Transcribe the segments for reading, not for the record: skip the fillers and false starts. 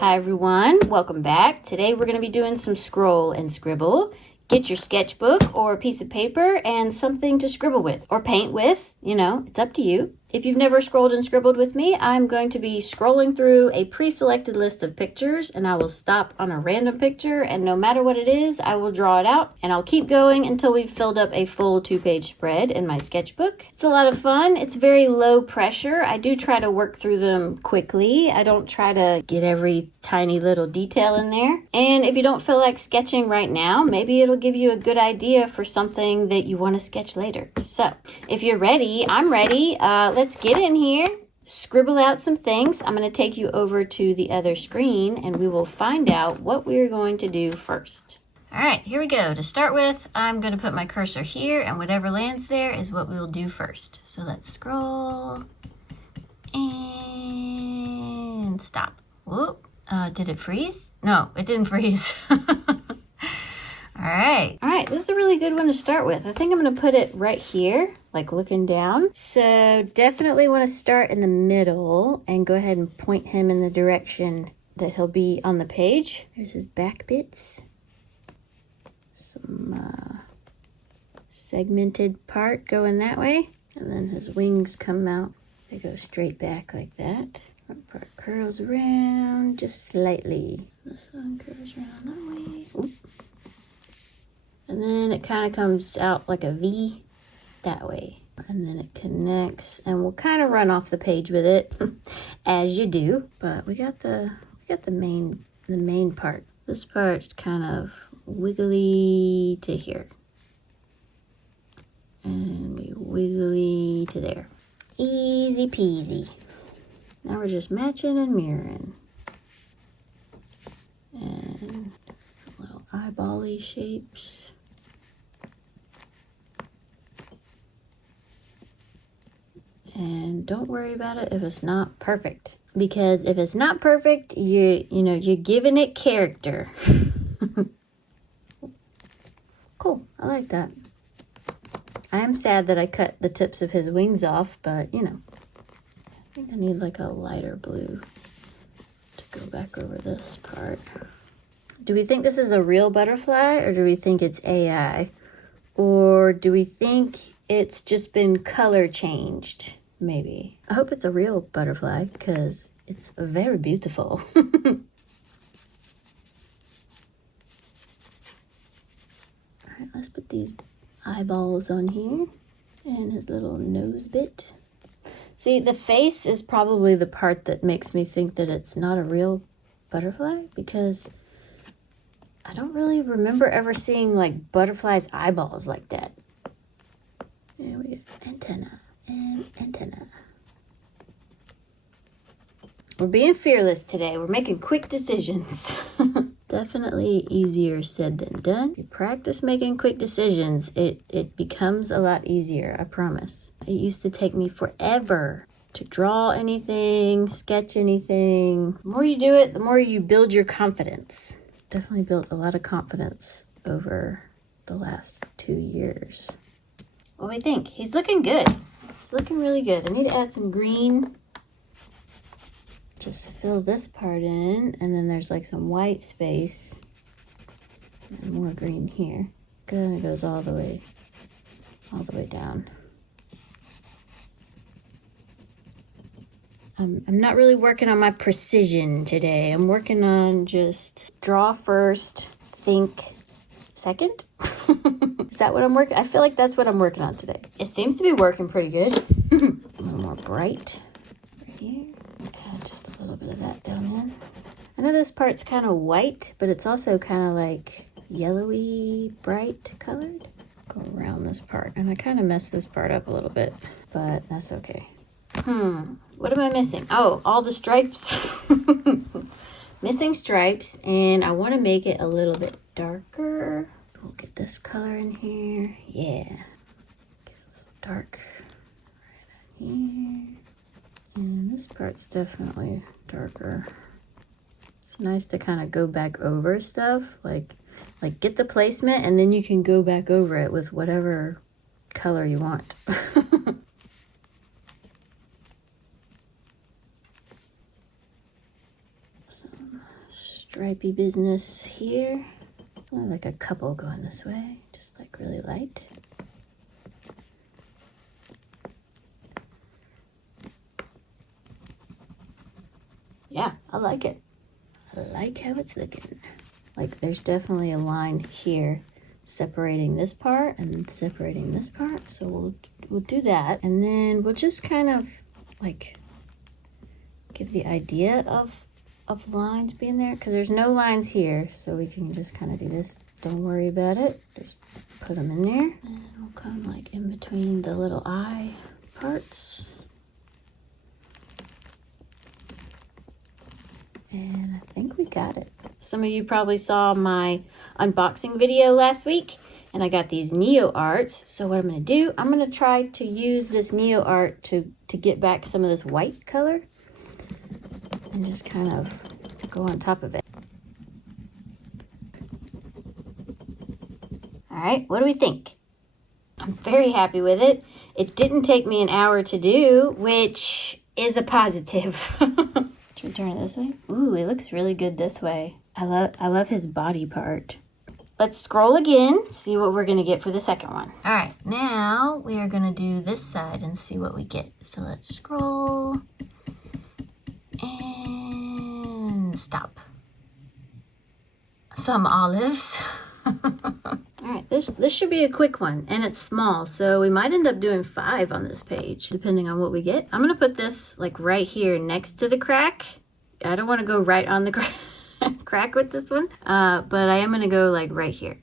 Hi everyone, welcome back. Today we're going to be doing some scroll and scribble. Get your sketchbook or a piece of paper and something to scribble with or paint with, it's up to you. If you've never scrolled and scribbled with me, I'm going to be scrolling through a pre-selected list of pictures and I will stop on a random picture and no matter what it is, I will draw it out and I'll keep going until we've filled up a full 2-page spread in my sketchbook. It's a lot of fun. It's very low pressure. I do try to work through them quickly. I don't try to get every tiny little detail in there. And if you don't feel like sketching right now, maybe it'll give you a good idea for something that you want to sketch later. So if you're ready, I'm ready. Let's get in here, scribble out some things. I'm going to take you over to the other screen and we will find out what we're going to do first. All right, here we go. To start with, I'm going to put my cursor here and whatever lands there is what we will do first. So let's scroll and stop. Whoop. Did it freeze? No, it didn't freeze. All right, this is a really good one to start with. I think I'm going to put it right here, like looking down. So definitely want to start in the middle and go ahead and point him in the direction that he'll be on the page. There's his back bits. Some segmented part going that way. And then his wings come out. They go straight back like that. Front part curls around just slightly. This one curls around that way. Oop. And then it kind of comes out like a V that way. And then it connects and we'll kind of run off the page with it as you do. But we got the main part. This part's kind of wiggly to here. And we wiggly to there. Easy peasy. Now we're just matching and mirroring. And some little eyeball-y shapes. And don't worry about it if it's not perfect. Because if it's not perfect, you're giving it character. Cool, I like that. I am sad that I cut the tips of his wings off, but I think I need like a lighter blue to go back over this part. Do we think this is a real butterfly or do we think it's AI? Or do we think it's just been color changed? Maybe. I hope it's a real butterfly because it's very beautiful. All right, let's put these eyeballs on here and his little nose bit. See, the face is probably the part that makes me think that it's not a real butterfly because I don't really remember ever seeing like butterflies' eyeballs like that. There we go. Antenna. And antenna. We're being fearless today. We're making quick decisions. Definitely easier said than done. If you practice making quick decisions, it becomes a lot easier, I promise. It used to take me forever to draw anything, sketch anything. The more you do it, the more you build your confidence. Definitely built a lot of confidence over the last 2 years. What do we think? He's looking good. It's looking really good. I need to add some green. Just fill this part in, and then there's like some white space. And more green here. Good, it goes all the way down. I'm not really working on my precision today. I'm working on just draw first, think second. Is that what I'm working? I feel like that's what I'm working on today. It seems to be working pretty good. A little more bright right here. Add just a little bit of that down in. I know this part's kind of white, but it's also kind of like yellowy, bright colored. Go around this part. And I kind of messed this part up a little bit, but that's okay. What am I missing? Oh, all the stripes. Missing stripes, and I want to make it a little bit darker. We'll get this color in here. Yeah. Get a little dark right on here. And this part's definitely darker. It's nice to kind of go back over stuff. Like get the placement, and then you can go back over it with whatever color you want. Some stripey business here. Only like a couple going this way, just like really light. Yeah, I like it. I like how it's looking. Like there's definitely a line here separating this part and separating this part. So we'll do that. And then we'll just kind of like give the idea of lines being there, because there's no lines here. So we can just kind of do this. Don't worry about it. Just put them in there. And we'll come like in between the little eye parts. And I think we got it. Some of you probably saw my unboxing video last week, and I got these Neo arts. So what I'm gonna do, I'm gonna try to use this Neo art to get back some of this white color and just kind of go on top of it. All right, what do we think? I'm very happy with it. It didn't take me an hour to do, which is a positive. Should we turn it this way? Ooh, it looks really good this way. I love his body part. Let's scroll again, see what we're gonna get for the second one. All right, now we are gonna do this side and see what we get. So let's scroll and stop. Some olives. All right, this should be a quick one, and it's small, so we might end up doing 5 on this page, depending on what we get. I'm gonna put this like right here next to the crack. I don't want to go right on the crack with this one, but I am gonna go like right here.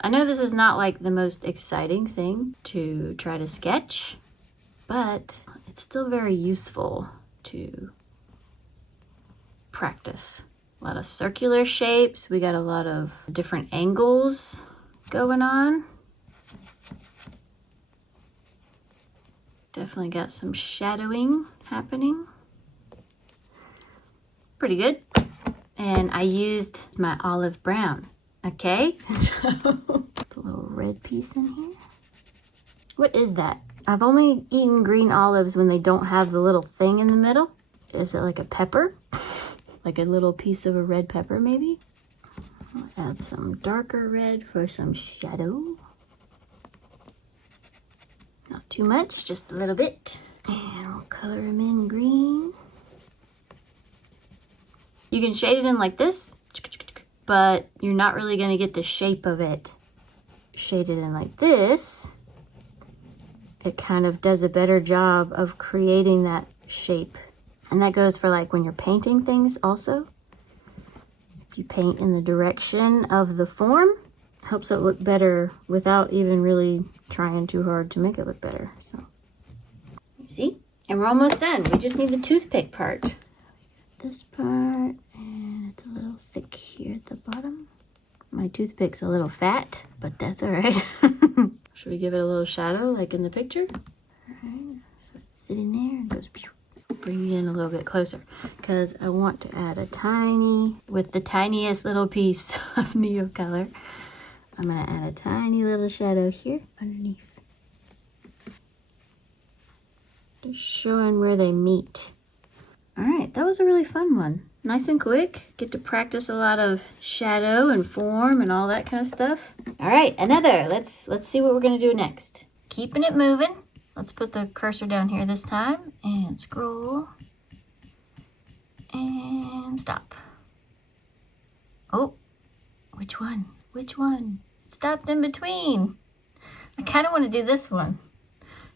I know this is not like the most exciting thing to try to sketch, but it's still very useful to practice. A lot of circular shapes. We got a lot of different angles going on. Definitely got some shadowing happening. Pretty good. And I used my olive brown. Okay, so a little red piece in here. What is that? I've only eaten green olives when they don't have the little thing in the middle. Is it like a pepper? Like a little piece of a red pepper, maybe. I'll add some darker red for some shadow. Not too much, just a little bit. And we'll color him in green. You can shade it in like this, but you're not really gonna get the shape of it. Shade it in like this. It kind of does a better job of creating that shape. And that goes for like when you're painting things also. If you paint in the direction of the form, it helps it look better without even really trying too hard to make it look better. So, you see? And we're almost done. We just need the toothpick part. This part, and it's a little thick here at the bottom. My toothpick's a little fat, but that's all right. Should we give it a little shadow like in the picture? All right, so it's sitting there and goes... Bring it in a little bit closer because I want to add a with the tiniest little piece of Neocolor. I'm going to add a tiny little shadow here underneath. Just showing where they meet. All right, that was a really fun one. Nice and quick. Get to practice a lot of shadow and form and all that kind of stuff. All right, another. Let's see what we're going to do next. Keeping it moving. Let's put the cursor down here this time and scroll and stop. Oh, which one? Which one? It stopped in between. I kind of want to do this one.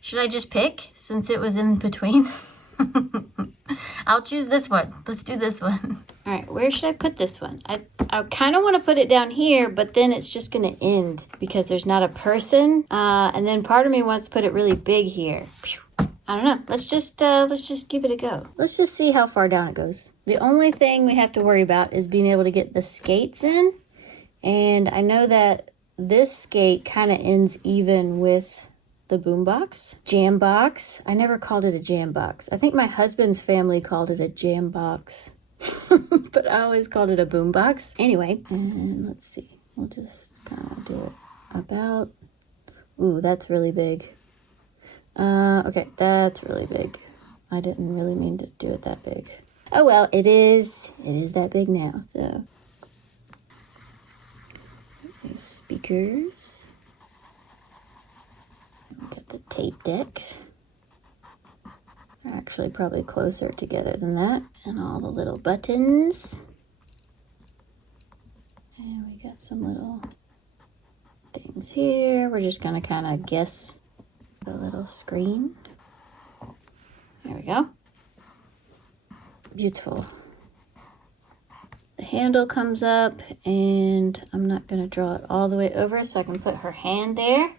Should I just pick since it was in between? I'll choose this one. Let's do this one. All right, where should I put this one? I kind of want to put it down here, but then it's just going to end because there's not a person. And then part of me wants to put it really big here. I don't know. Let's just give it a go. Let's just see how far down it goes. The only thing we have to worry about is being able to get the skates in. And I know that this skate kind of ends even with the Boombox. Jam box. I never called it a jam box. I think my husband's family called it a jam box. But I always called it a Boombox. Anyway, and let's see. We'll just kind of do it about... Ooh, that's really big. Okay, that's really big. I didn't really mean to do it that big. Oh well, it is that big now, so. These speakers. Got the tape decks. They're actually probably closer together than that. And all the little buttons. And we got some little things here. We're just gonna kind of guess the little screen. There we go. Beautiful. The handle comes up, and I'm not going to draw it all the way over so I can put her hand there.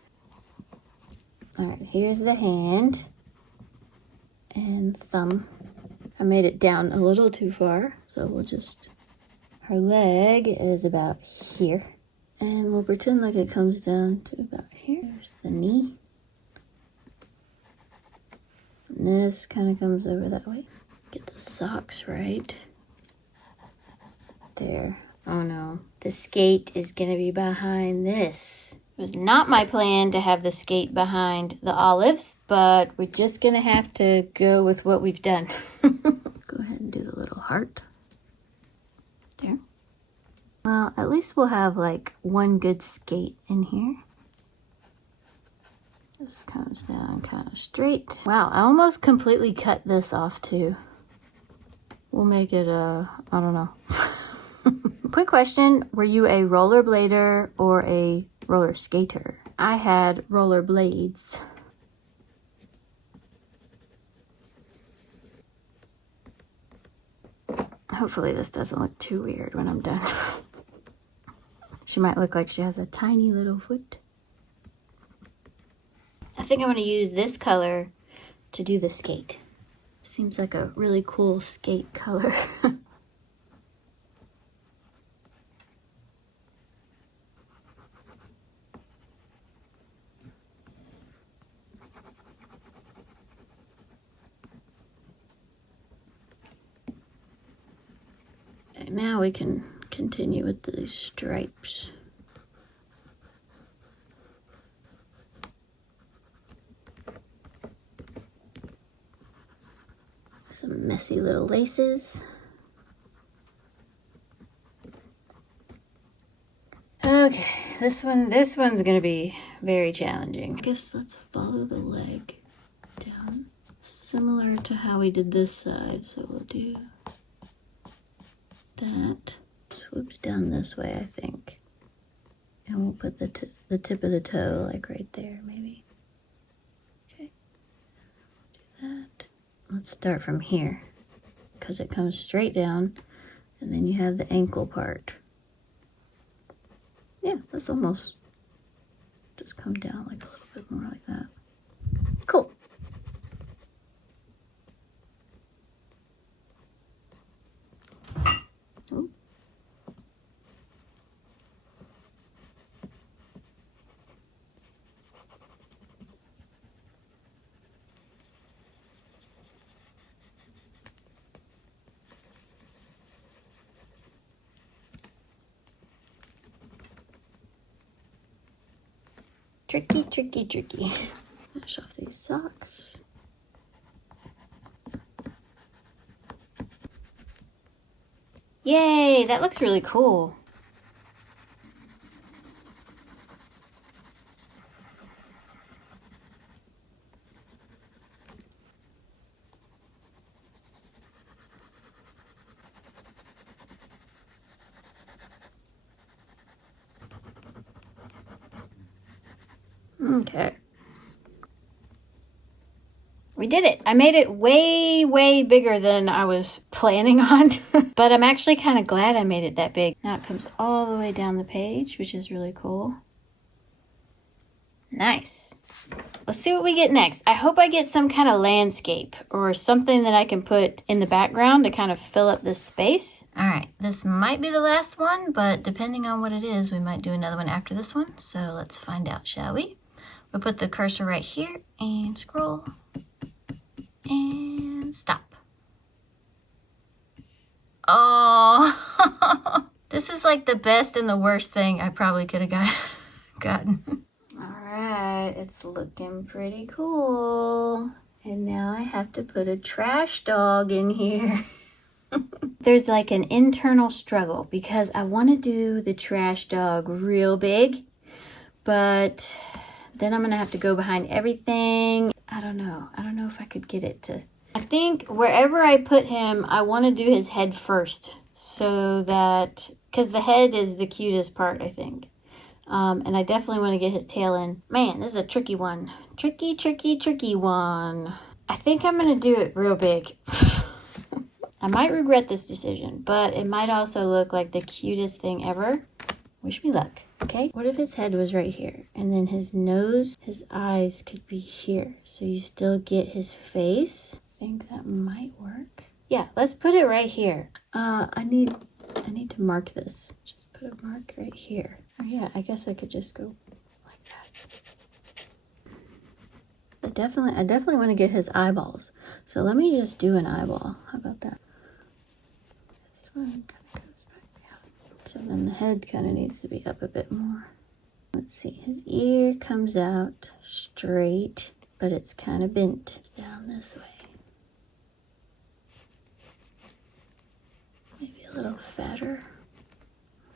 All right, here's the hand and thumb. I made it down a little too far, so we'll just, her leg is about here. And we'll pretend like it comes down to about here. There's the knee. And this kind of comes over that way. Get the socks right. There. Oh no. The skate is gonna be behind this. It was not my plan to have the skate behind the olives, but we're just gonna have to go with what we've done. Go ahead and do the little heart. There. Well, at least we'll have like one good skate in here. This comes down kind of straight. Wow, I almost completely cut this off too. We'll make it I don't know. Quick question, were you a rollerblader or a roller skater? I had roller blades. Hopefully this doesn't look too weird when I'm done. She might look like she has a tiny little foot. I think I'm going to use this color to do the skate. Seems like a really cool skate color. Okay, now we can continue with the stripes. Some messy little laces. Okay, this one's gonna be very challenging. I guess let's follow the leg down, similar to how we did this side. So we'll do that. Swoops down this way, I think, and we'll put the tip of the toe like right there, maybe. Okay, do that. Let's start from here, because it comes straight down, and then you have the ankle part. Yeah, let's almost just come down like a little bit more like that. Cool. Ooh. Tricky, tricky, tricky. Finish off these socks. Yay, that looks really cool. Okay. We did it. I made it way, way bigger than I was planning on, but I'm actually kind of glad I made it that big. Now it comes all the way down the page, which is really cool. Nice. Let's see what we get next. I hope I get some kind of landscape or something that I can put in the background to kind of fill up this space. All right, this might be the last one, but depending on what it is, we might do another one after this one. So let's find out, shall we? We'll put the cursor right here and scroll and stop. Oh, this is like the best and the worst thing I probably could have gotten. All right, it's looking pretty cool. And now I have to put a trash dog in here. There's like an internal struggle because I want to do the trash dog real big, but then I'm gonna have to go behind everything. I don't know if I could get it to. I think wherever I put him, I want to do his head first, so that, because the head is the cutest part, I think. And I definitely want to get his tail in. Man, this is a tricky one. Tricky one. I think I'm gonna do it real big. I might regret this decision, but it might also look like the cutest thing ever. Wish me luck, okay? What if his head was right here? And then his nose, his eyes could be here. So you still get his face. I think that might work. Yeah, let's put it right here. I need to mark this. Just put a mark right here. Oh yeah, I guess I could just go like that. I definitely want to get his eyeballs. So let me just do an eyeball. How about that? This one kind of goes back down. So then the head kind of needs to be up a bit more. Let's see, his ear comes out straight, but it's kind of bent down this way. Maybe a little fatter.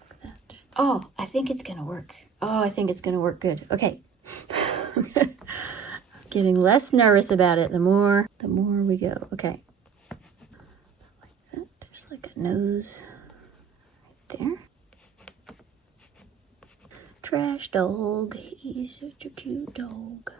Like that. Oh, I think it's gonna work. Oh, I think it's gonna work good. Okay. Getting less nervous about it the more we go. Okay. Like that. There's like a nose right there. Trash dog. He's such a cute dog.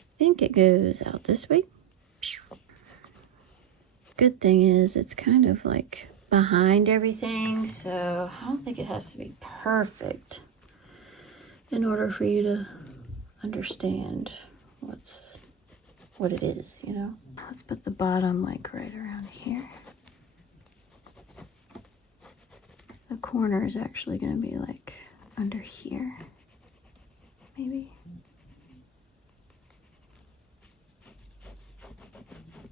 I think it goes out this way. Good thing is it's kind of like behind everything, so I don't think it has to be perfect in order for you to understand what it is, you know. Let's put the bottom like right around here. The corner is actually going to be like under here, maybe.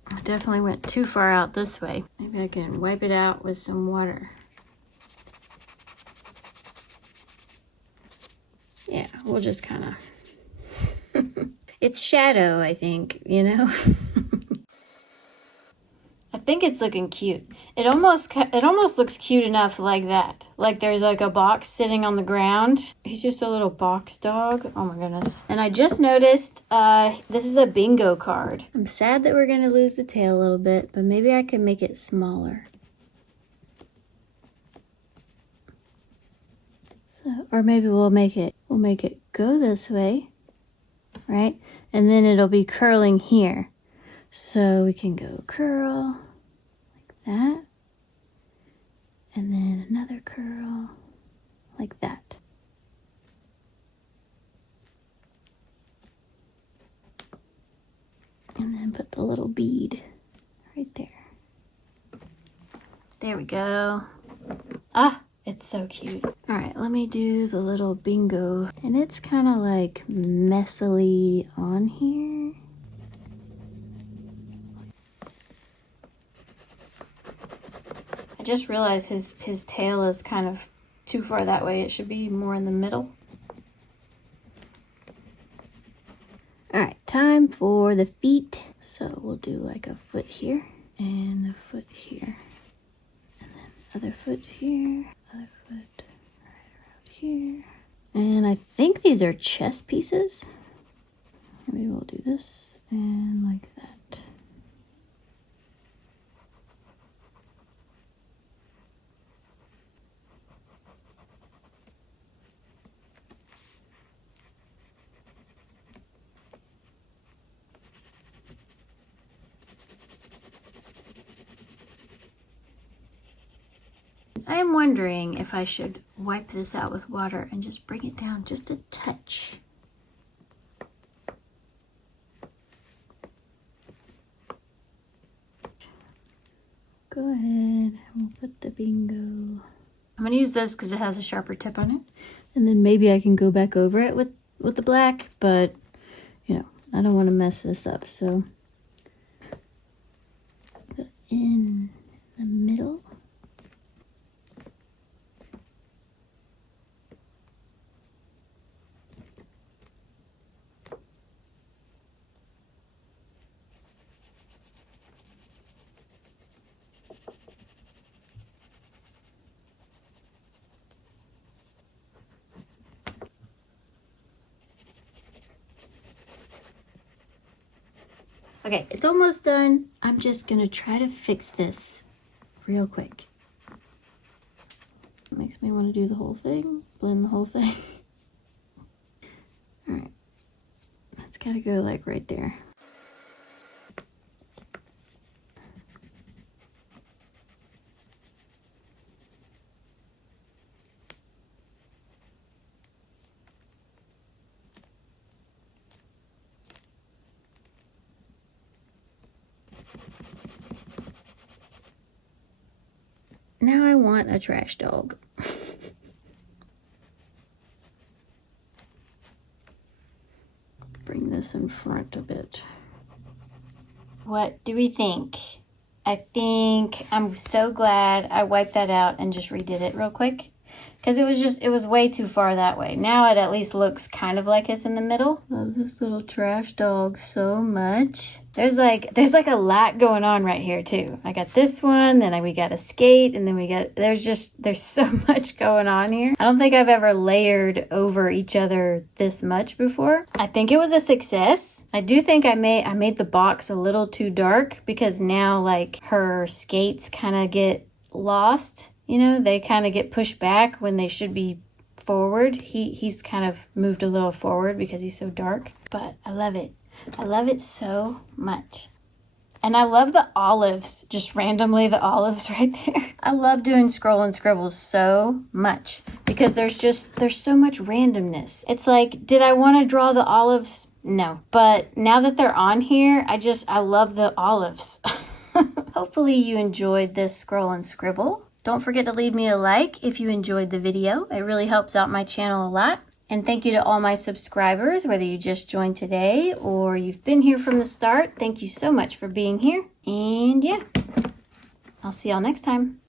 I definitely went too far out this way. Maybe I can wipe it out with some water. Yeah, we'll just kind of... It's shadow, I think, you know? I think it's looking cute. It almost looks cute enough like that. Like there's like a box sitting on the ground. He's just a little box dog. Oh my goodness. And I just noticed this is a bingo card. I'm sad that we're gonna lose the tail a little bit, but maybe I can make it smaller. So, or maybe we'll make it go this way, right? And then it'll be curling here. So we can go curl like that. And then another curl like that. And then put the little bead right there. There we go. Ah, it's so cute. All right, let me do the little bingo. And it's kind of like messily on here. I just realized his tail is kind of too far that way. It should be more in the middle. All right, time for the feet. So we'll do like a foot here and a foot here. And then other foot here, other foot right around here. And I think these are chess pieces. Maybe we'll do this and like that. I am wondering if I should wipe this out with water and just bring it down just a touch. Go ahead, we'll put the bingo. I'm gonna use this because it has a sharper tip on it. And then maybe I can go back over it with the black, but you know, I don't want to mess this up, so in the middle. Okay, it's almost done. I'm just gonna try to fix this real quick. It makes me want to do the whole thing, blend the whole thing. All right, that's gotta go like right there. Now I want a trash dog. Bring this in front a bit. What do we think? I think I'm so glad I wiped that out and just redid it real quick. Because it was way too far that way. Now it at least looks kind of like it's in the middle. Love this little trash dog so much. There's like a lot going on right here too. I got this one, then we got a skate, and then we got, there's so much going on here. I don't think I've ever layered over each other this much before. I think it was a success. I do think I made the box a little too dark because now like her skates kind of get lost. You know, they kind of get pushed back when they should be forward. He's kind of moved a little forward because he's so dark. But I love it. I love it so much. And I love the olives, just randomly the olives right there. I love doing scroll and scribbles so much because there's so much randomness. It's like, did I want to draw the olives? No. But now that they're on here, I love the olives. Hopefully you enjoyed this scroll and scribble. Don't forget to leave me a like if you enjoyed the video. It really helps out my channel a lot. And thank you to all my subscribers, whether you just joined today or you've been here from the start. Thank you so much for being here. And yeah, I'll see y'all next time.